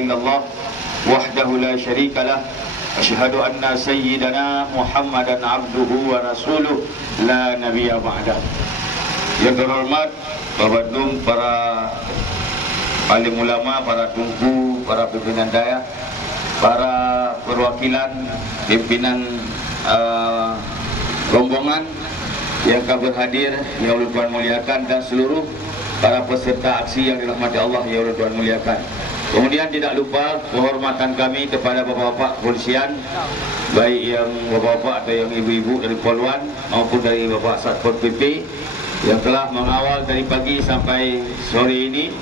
illallah wahdahu la syarika lah. Asyhadu anna sayyidana Muhammadan abduhu wa rasuluh la nabiyya ba'dah. Yang terhormat Bapak Dum, para alim ulama, para tungku, para pimpinan daya, para perwakilan pimpinan rombongan yang kami hadir yang Allah Tuhan muliakan, dan seluruh para peserta aksi yang dirahmati Allah yang Allah Tuhan muliakan. Kemudian tidak lupa penghormatan kami kepada bapak-bapak polisian, baik yang bapak-bapak atau yang ibu-ibu dari Poluan maupun dari bapak Satpol PP yang telah mengawal dari pagi sampai sore ini.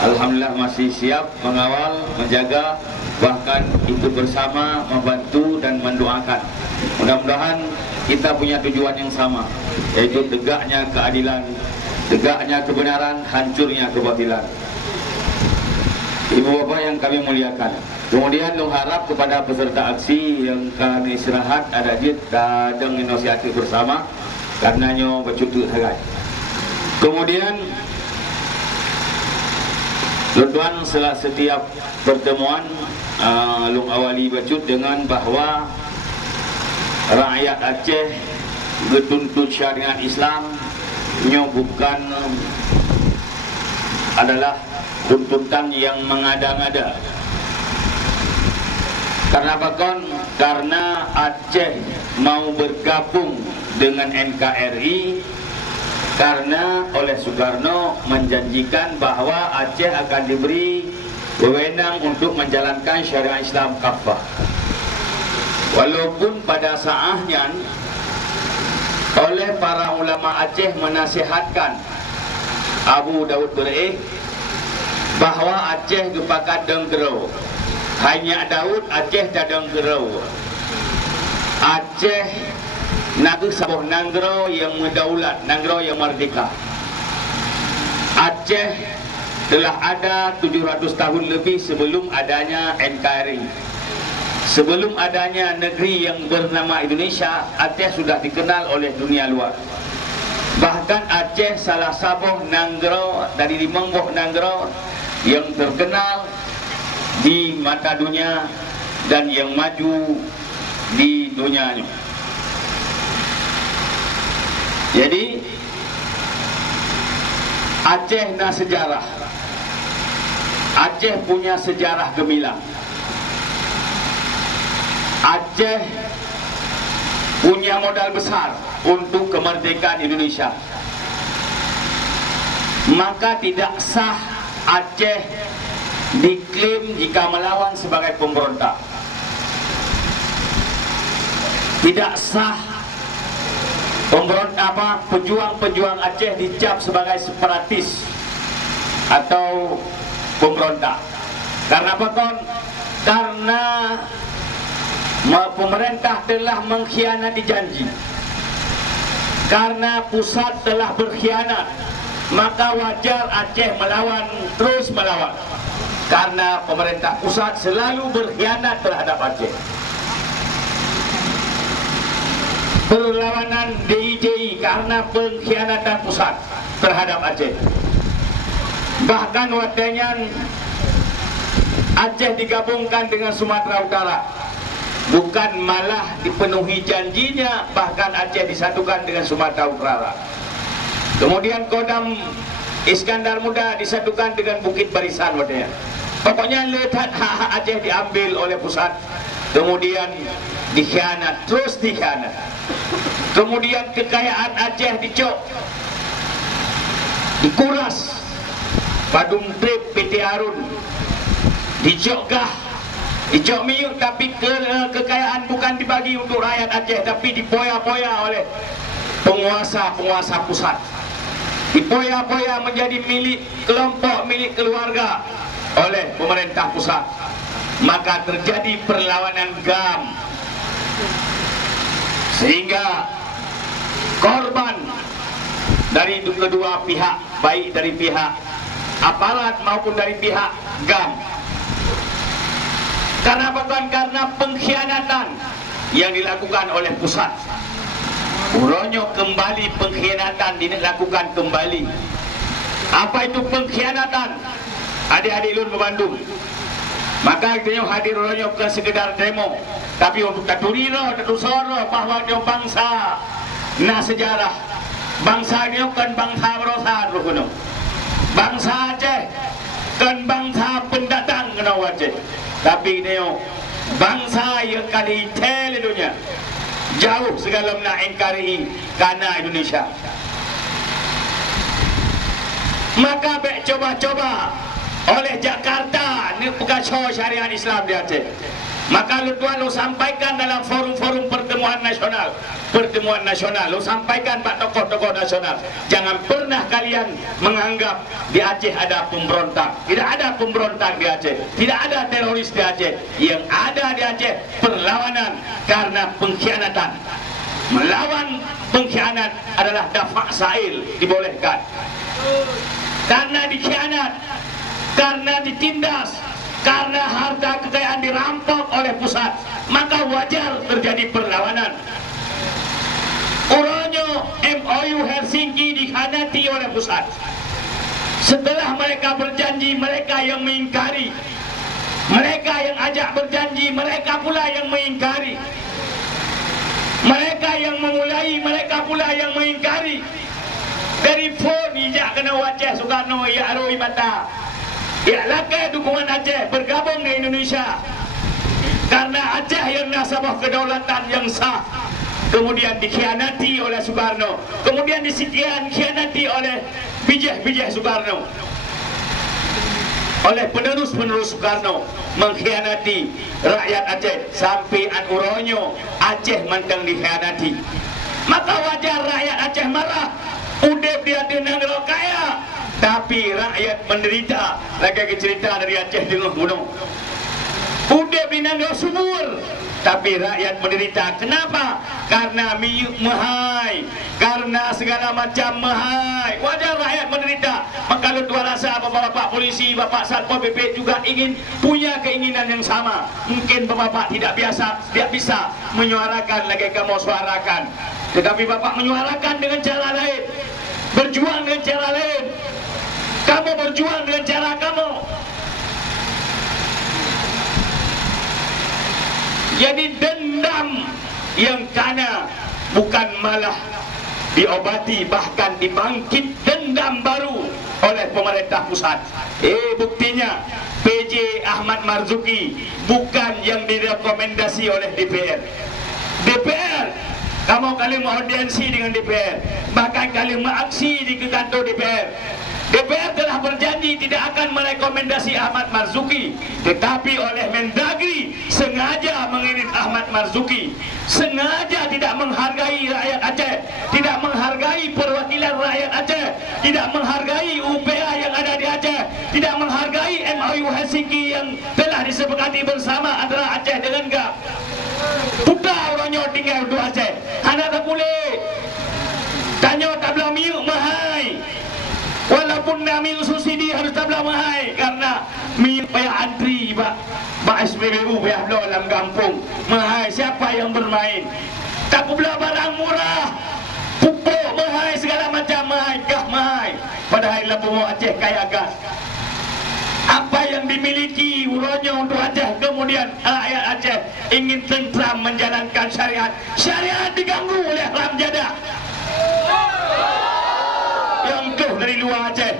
Alhamdulillah masih siap mengawal, menjaga, bahkan ikut bersama, membantu dan mendoakan. Mudah-mudahan kita punya tujuan yang sama, yaitu tegaknya keadilan, tegaknya kebenaran, hancurnya kebatilan. Ibu bapak yang kami muliakan, kemudian long harap kepada peserta aksi yang kami istirahat ada dit dan inisiatif bersama karenanya bercutuk sangat. Kemudian tuan setiap pertemuan long awali bercut dengan bahawa rakyat Aceh bertuntut syariat Islam nya bukan adalah tuntutan yang mengada-ngada. Karena apa kon? Karena Aceh mau bergabung dengan NKRI, karena oleh Soekarno menjanjikan bahwa Aceh akan diberi wewenang untuk menjalankan syariat Islam kafah. Walaupun pada saatnya oleh para ulama Aceh menasihatkan Abu Daud Beraih bahawa Aceh gepakan denggerau, hanya Daud Aceh dadang gerau. Aceh nagu sabuh nanggro yang mendaulat, nanggro yang merdeka. Aceh telah ada 700 tahun lebih sebelum adanya NKRI. Sebelum adanya negeri yang bernama Indonesia, Aceh sudah dikenal oleh dunia luar. Bahkan Aceh salah sabuh nanggro dari 5 buah nanggro yang terkenal di mata dunia dan yang maju di dunianya. Jadi Aceh na sejarah. Aceh punya sejarah gemilang. Aceh punya modal besar untuk kemerdekaan Indonesia. Maka tidak sah Aceh diklaim jika melawan sebagai pemberontak. Tidak sah pemberontak pejuang-pejuang Aceh dicap sebagai separatis atau pemberontak. Karena apa kon? Karena pemerintah telah mengkhianati janji. Karena pusat telah berkhianat, maka wajar Aceh melawan, terus melawan. Karena pemerintah pusat selalu berkhianat terhadap Aceh. Perlawanan DIJ karena pengkhianatan pusat terhadap Aceh. Bahkan wadahnya Aceh digabungkan dengan Sumatera Utara, bukan malah dipenuhi janjinya, bahkan Aceh disatukan dengan Sumatera Utara. Kemudian Kodam Iskandar Muda disatukan dengan Bukit Barisan wadahnya. Pokoknya letak hak Aceh diambil oleh pusat, kemudian dikhianat, terus dikhianat. Kemudian kekayaan Aceh dicok, dikuras. Padum Trip PT Arun dicokgah, dicok miuk, tapi kekayaan bukan dibagi untuk rakyat Aceh, tapi dipoya-poya oleh penguasa-penguasa pusat. Dipoya-poya menjadi milik kelompok, milik keluarga oleh pemerintah pusat. Maka terjadi perlawanan GAM, sehingga korban dari kedua pihak, baik dari pihak aparat maupun dari pihak GAM. Karena bukan karena pengkhianatan yang dilakukan oleh pusat. Uronyo kembali pengkhianatan dilakukan kembali. Apa itu pengkhianatan? Adik-adik lun Bandung, Maka dia hadir orangnya bukan sekedar demo, tapi untuk taturiro, tatusoro bahawa dia bangsa na sejarah. Bangsa dia bukan bangsa berosa rukuno. Bangsa Aceh kan bangsa pendatang kena Aceh. Tapi dia bangsa yang kali tel dunia. Jauh segala nak engkari kana Indonesia. Maka baik coba-coba oleh Jakarta ni pengacau syariat Islam di Aceh. Maka lu tuan lu sampaikan dalam forum-forum pertemuan nasional. Pertemuan nasional lu sampaikan pak tokoh-tokoh nasional. Jangan pernah kalian menganggap di Aceh ada pemberontak. Tidak ada pemberontak di Aceh. Tidak ada teroris di Aceh. Yang ada di Aceh perlawanan karena pengkhianatan. Melawan pengkhianat adalah dafa' sa'il, dibolehkan. Karena dikhianat, karena ditindas, karena harta kekayaan dirampok oleh pusat, maka wajar terjadi perlawanan. Uronyo MOU Helsinki dikhianati oleh pusat. Setelah mereka berjanji, mereka yang mengingkari. Mereka yang ajak berjanji, mereka pula yang mengingkari. Mereka yang memulai, mereka pula yang mengingkari. Dari phone ijak kena Aceh Soekarno ya aroi mata. Ya lakai dukungan Aceh bergabung di Indonesia. Karena Aceh yang nasabah kedaulatan yang sah. Kemudian dikhianati oleh Soekarno. Kemudian dikhianati oleh bijih-bijih Soekarno. Oleh penerus-penerus Soekarno mengkhianati rakyat Aceh sampai anuronyo Aceh mantang dikhianati. Maka wajar rakyat Aceh marah. Udep dia negara kaya, tapi rakyat menderita. Lagi cerita dari Aceh dengan gunung. Udep di negara subur, tapi rakyat menderita. Kenapa? Karena minyak mahal, karena segala macam mahal. Wajar rakyat menderita. Maka lu rasa bapak-bapak polisi, bapak satpol PP juga ingin punya keinginan yang sama. Mungkin bapak tidak bisa menyuarakan lagi kamu suarakan. Tetapi bapak menyuarakan dengan cara lain, berjuang dengan cara lain. Kamu berjuang dengan cara kamu. Jadi dendam yang kana bukan malah diobati, bahkan dibangkit dendam baru oleh pemerintah pusat. Buktinya PJ Ahmad Marzuki bukan yang direkomendasi oleh DPR. DPR kamu kali mau audiensi dengan DPR, bahkan kali mengaksi di kantor DPR. DPR telah berjanji tidak akan merekomendasi Ahmad Marzuki, tetapi oleh Mendagri sengaja mengirim Ahmad Marzuki, sengaja tidak menghargai rakyat Aceh, tidak menghargai perwakilan rakyat Aceh, tidak menghargai UPA yang ada di Aceh, tidak menghargai MOU Helsinki yang telah disepakati bersama antara Aceh dengan GAP. Putar orangnya tinggal di Aceh. Anak tak boleh. Tanya tabla miuk mahal. Walaupun namil subsidi harus tabla mahal. Karena miuk payah antri Pak SPBU payah lo dalam kampung. Mahal. Siapa yang bermain? Tak pula barang murah. Pupuk mahal, segala macam mahal. Gah mahal. Padahal Labumu Aceh kaya gas. Apa yang dimiliki uronyo untuk Aceh, kemudian rakyat Aceh ingin tentram menjalankan syariat. Syariat diganggu oleh Ramjadah yang tuh dari luar Aceh.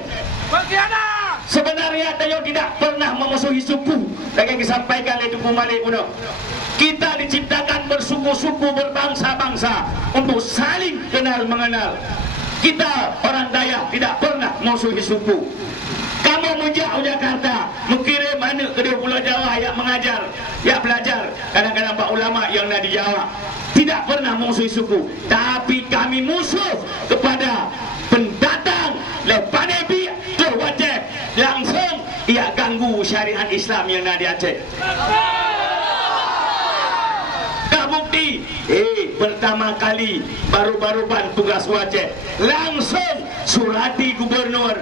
Sebenarnya Tayo tidak pernah memusuhi suku. Lagi disampaikan oleh Tuku Malik Uno. Kita diciptakan bersuku-suku, berbangsa-bangsa untuk saling kenal mengenal. Kita orang Dayak tidak pernah memusuhi suku. Kamu menjauh Jakarta, mengirim mana ke Pulau Jawa yang mengajar, yang belajar. Kadang-kadang Pak Ulama yang ada di Jawa tidak pernah musuh suku, tapi kami musuh kepada pendatang lepanebi ke Aceh. Langsung ia ganggu syariat Islam yang ada di Aceh. Bukti pertama kali baru-baru tugas Aceh langsung surati gubernur,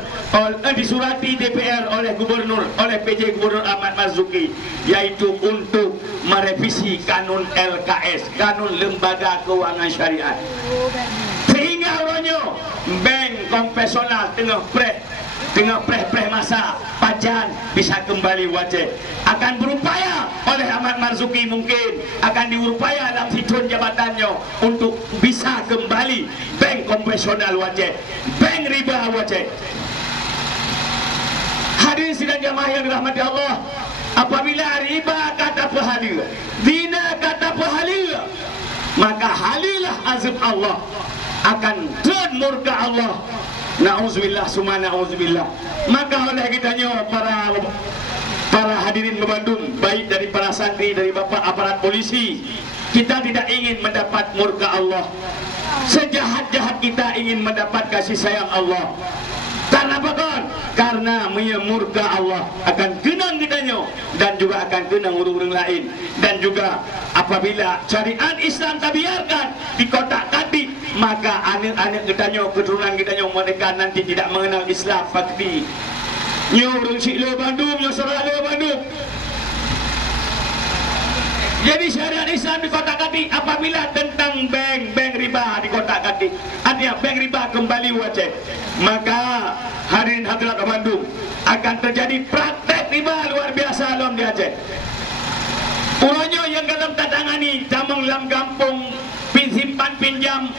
disurati DPR oleh gubernur, oleh PJ Gubernur Ahmad Marzuki, yaitu untuk merevisi kanun LKS, kanun Lembaga Keuangan Syariat, sehingga orangnya bank konvensional tengah preh dengan preh-preh masa Pajan bisa kembali wajib. Akan berupaya oleh Ahmad Marzuki, mungkin akan diupaya dalam hitun jabatannya untuk bisa kembali bank konvensional wajib, bank riba wajib. Hadirin sidang jamaah yang dirahmati Allah, apabila riba kata pahala, zina kata pahala, maka halilah azab Allah, akan turun murka Allah. Na'udzubillah summa na'udzubillah. Maka oleh kitanya para hadirin Bandung, baik dari para santri, dari bapak aparat polisi, kita tidak ingin mendapat murka Allah. Sejahat-jahat kita ingin mendapat kasih sayang Allah. Karena apa kan? Karena murka Allah akan kenang kitanya, dan juga akan kenang orang-orang lain. Dan juga apabila syariat Islam tak biarkan di kotak-katik, maka anak-anak kitanya, keturunan kitanya, mereka nanti tidak mengenal Islam fakti. Nyo orang Siklo Bandung, nyo Serala Bandung. Jadi syariat Islam di kotak-katik apabila tentang bank riba di kotak-katik, artinya bank riba kembali wajib, maka hadirin hadirat Bandung akan terjadi praktek riba luar biasa dalam di Aceh. Urangnya yang dalam tatangani camang dalam kampung simpan pinjam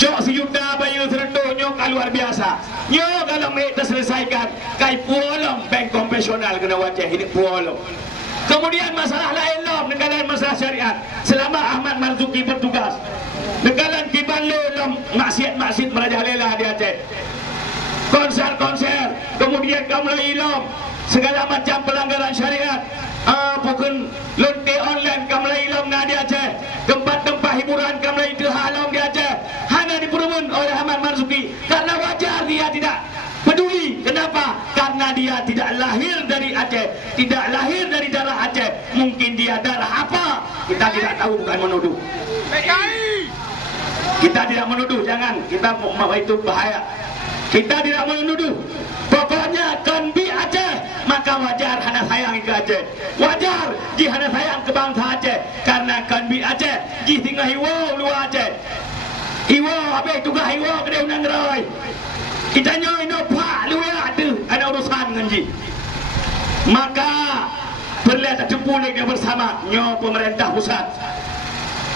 cok sejuta bayar serentuh luar biasa. Nyo kalau mereka selesaikan kai puolong bank konvensional kena wajib ini puolong. Kemudian masalah lain lom, negara masalah syariat. Selama Ahmad Marzuki bertugas, negara Kibanlo lom maksiat merajalela di Aceh. Konser, kemudian kamlai lom, segala macam pelanggaran syariat. Bukan lonte online kamlai lom na di Aceh. Tempat-tempat hiburan kamlai terhalang di Aceh. Hanya diperumun oleh Ahmad Marzuki karena wajar dia tidak peduli. Kenapa? Karena dia tidak lahir dari Aceh, tidak lahir dari darah Aceh. Mungkin dia darah apa? Kita tidak tahu, bukan menuduh. Kita tidak menuduh, jangan. Kita itu bahaya. Kita tidak menuduh. Pokoknya kanbi Aceh, maka wajar hana sayang ke Aceh. Wajar di hana sayang ke bangsa Aceh. Karena kanbi Aceh di tinggal hiwo luar Aceh. Hiwo habis tugas hiwo ke dia unang gerai. Kita nyoy no pak luar ada urusan nganji. Maka perlihat terpulang dia bersama nyo pemerintah pusat,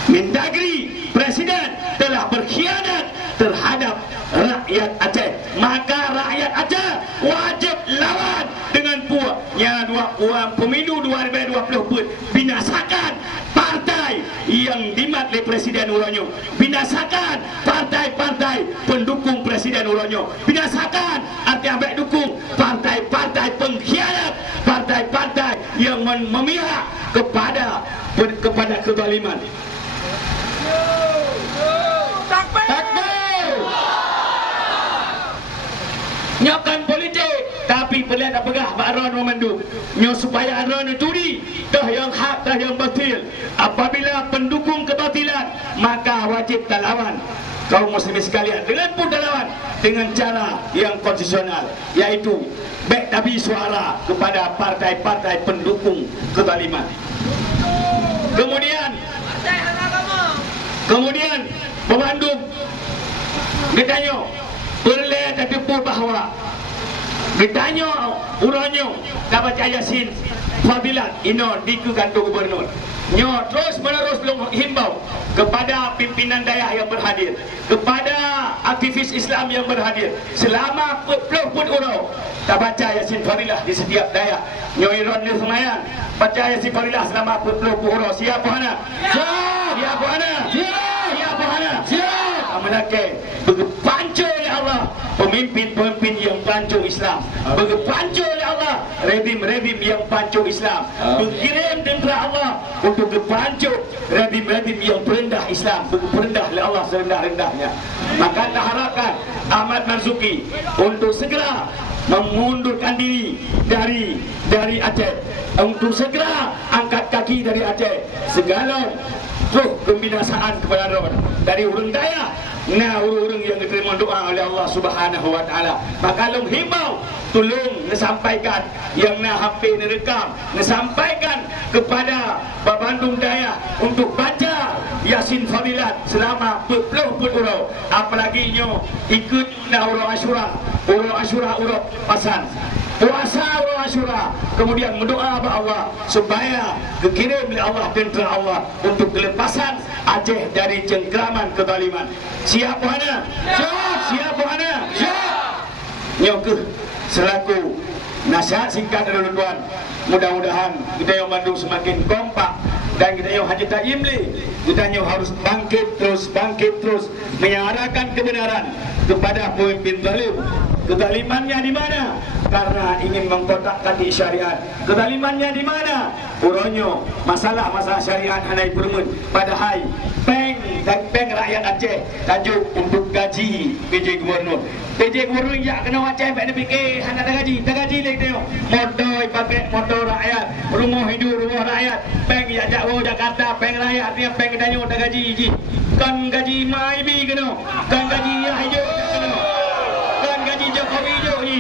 Mendagri, Presiden telah berkhianat terhadap rakyat Aceh. Maka rakyat Aceh wajib lawan dengan puaknya pemilu 2020. Binasakan partai yang dimat oleh Presiden Uronyo. Binasakan partai-partai pendukung Presiden Uronyo. Binasakan artinya baik dukung partai-partai pengkhianat, partai-partai yang memihak kepada kezaliman. Takbir. Nyokan politik, tapi perlihat apakah Pak Ron memandu nyo supaya Ron turi dah yang hak dah yang batil. Apabila pendukung kebatilan, maka wajib talawan kaum muslimin sekalian, dengan pun talawan dengan cara yang konstitusional, yaitu baik tabi suara kepada partai-partai pendukung kezaliman. Kemudian Bandung ditanya boleh tertipu bahawa ditanya uranyo dapat Yasin Fadilat ino di kantor gubernur. Nyo terus menerus himbau kepada pimpinan daerah yang berhadir, kepada aktivis Islam yang berhadir, selama 40 pun urau tak baca Yasin Fadilah di setiap daerah. Nyo iron di Senayan baca Yasin Fadilah selama 40 pun urau. Siap mana? Siap mana? Siap mana? Siap. Amanake berpancu oleh Allah pemimpin-pemimpin yang pancu Islam, berpancu oleh Allah redim-redim yang pancu Islam, berkirim tentera Allah untuk berpancu redim-redim yang perendah Islam, perendah oleh Allah serendah-rendahnya. Maka kita harapkan Ahmad Marzuki untuk segera mengundurkan diri dari Aceh, untuk segera angkat kaki dari Aceh. Segala roh kebinasaan kepada dari urang daya, nah urang yang diterima doa oleh Allah Subhanahu wa taala. Maka long himbau tolong disampaikan yang nak hampir direkam, disampaikan kepada Bandung Daya untuk baca Yasin Fadilat selama berpuluh urau. Apalagi nyo ikut na urau Asyura. Urau Asyura urau pasan. Puasa urau Asyura. Kemudian berdoa kepada Allah supaya dikirim oleh Allah tentera Allah untuk kelepasan Aceh dari cengkraman kezaliman. Siap buhana? Siap. Siap buhana? Siap. Nyo ke selaku nasihat singkat dari tuan. Mudah-mudahan kita yang Bandung semakin kompak dan kita yang Haji Taimli, kita yang harus bangkit terus menyuarakan kebenaran kepada pemimpin zalim. Kezalimannya di mana? Karena ingin mengkotakkan di syariat. Kezalimannya di mana? Uronyo masalah syariat hanai permen. Padahal peng rakyat Aceh tajuk untuk gaji PJ Gubernur. PJ Gubernur ya kena Aceh baik nak fikir hana dah gaji lagi tengok. Motor pakai motor rakyat, rumah hidup rumah rakyat. Peng ya Jawa Jakarta, peng rakyat dia peng danyo dah gaji ji. Kan gaji mai bi kena. Kan gaji ya hijau kena. Kan gaji Jokowi hijau ni.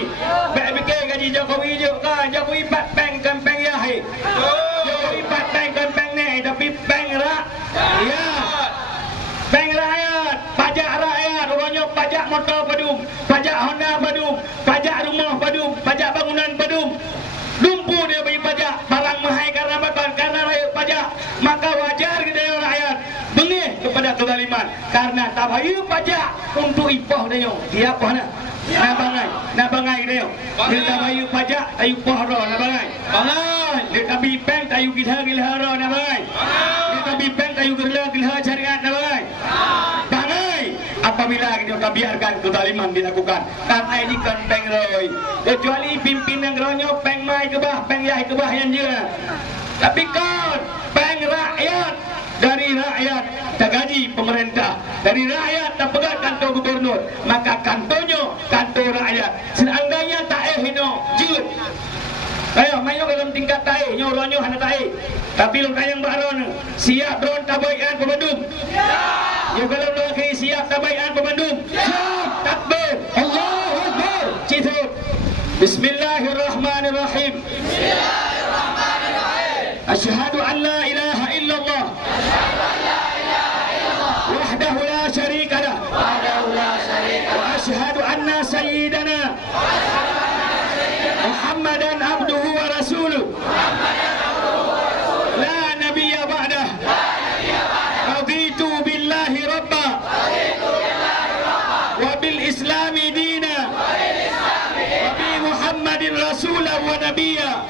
Baik fikir gaji Jokowi hijau kan Jokowi pat peng kan peng ya hai. Jokowi pat peng kan peng ni tapi peng ya. Peng rakyat, pajak rakyat, orangnya pajak motor Badung, pajak Honda Badung, pajak rumah Badung, pajak bangunan Badung. Lumpuh dia bagi pajak, barang mahal karena bakan, karena rakyat pajak. Maka wajar kita rakyat bengih kepada kezaliman karena tak bayar pajak untuk ipah dia. Dia apa nak? Nak bangai dia. Dia tak bayar pajak, ayu pah ro nak bangai. Bangai. Dia tak bipeng, ayu gilha ro nak bangai. Dia tak bipeng, ayu gilha syariat nak bangai. Bangai. Apabila kita biarkan kezaliman dilakukan karena ini kan peng roy. Kecuali pimpinan ronyo peng mai ke bah, peng yah ke bah yang je. Tapi kan peng rakyat dari rakyat tak gaji pemerintah, dari rakyat tak pegang kantor gubernur, maka kantornya kantor rakyat. Seandainya tak hino jut. Ayo mayo dalam tingkat tae, nyoronyo hana tae. Tapi lu tayang baron siap drone tabaian pemandung. Siap. Yo kalau lu ke siap tabaian pemandung. Siap. Takbir. Allahu Akbar. Citut. Bismillahirrahmanirrahim. Bismillahirrahmanirrahim. Asyhadu an la ilaha illallah. Wahdahu la syarika lah. Wa asyhadu anna sayyidana Muhammadan abduhu wa rasuluh. La nabiyya ba'dah. Raditu billahi rabba. Wa bil islami dina. Wa bi Muhammadin rasulah wa nabiyya.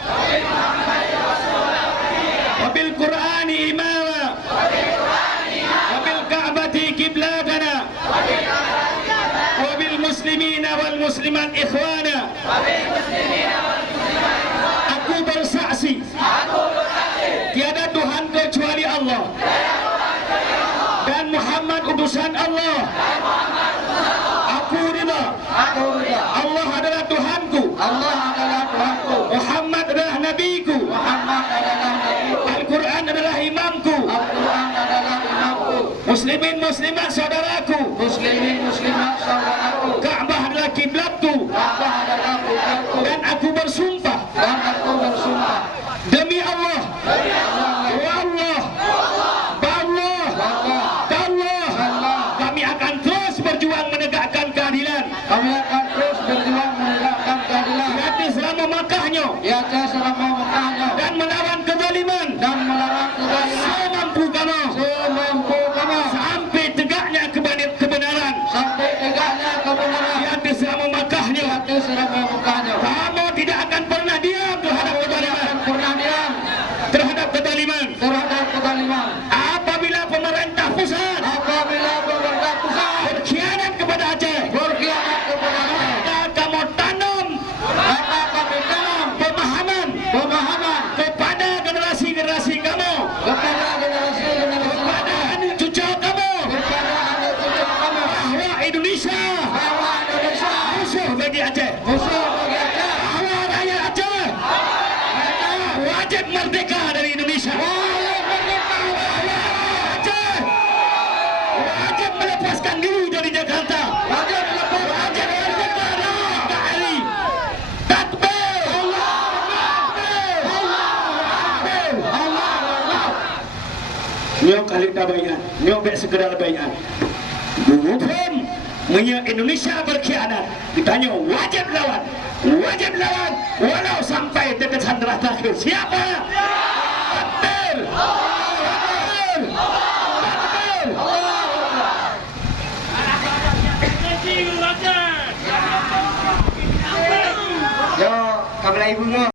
Wa bil Qur'ani imama. Wa bil Ka'bati qiblatana. Wa bil muslimina wal muslimat ikhwana. Aku bersaksi tiada Tuhan kecuali Allah dan Muhammad utusan Allah. Aku rida Allah adalah Tuhanku, Muhammad adalah nabiku, Al-Quran adalah imamku, muslimin muslimat saudaraku, Ka'bah adalah kiblatku. Dan aku bersumpah demi Allah, wallah, ballah, tallah, kami akan terus berjuang menegakkan keadilan. Di atas selama Makkahnya dan melawan kezaliman. Semampu kami sampai tegaknya kebenaran. Di atas selama Makkahnya. Kamu tidak akan pernah diam terhadap kezaliman. Apabila pemerintah pusat berkhianat kepada Aceh, maka kamu tanam pemahaman kepada generasi kamu, kepada anak cucu kamu, bahawa Indonesia musuh bagi Aceh. Bahawa rakyat Aceh wajib merdeka dari Indonesia. Aceh wajib melepaskan diri dari Jakarta. Wajib merdeka dari Takbir. Nyo kali tabayan, nyo bek sekedar bayan. Hukum menye Indonesia berkhianat, ditanya wajib lawan, walau sampai tetesan darah terakhir. Siapa? Betul. Yo, kabelah ibunya.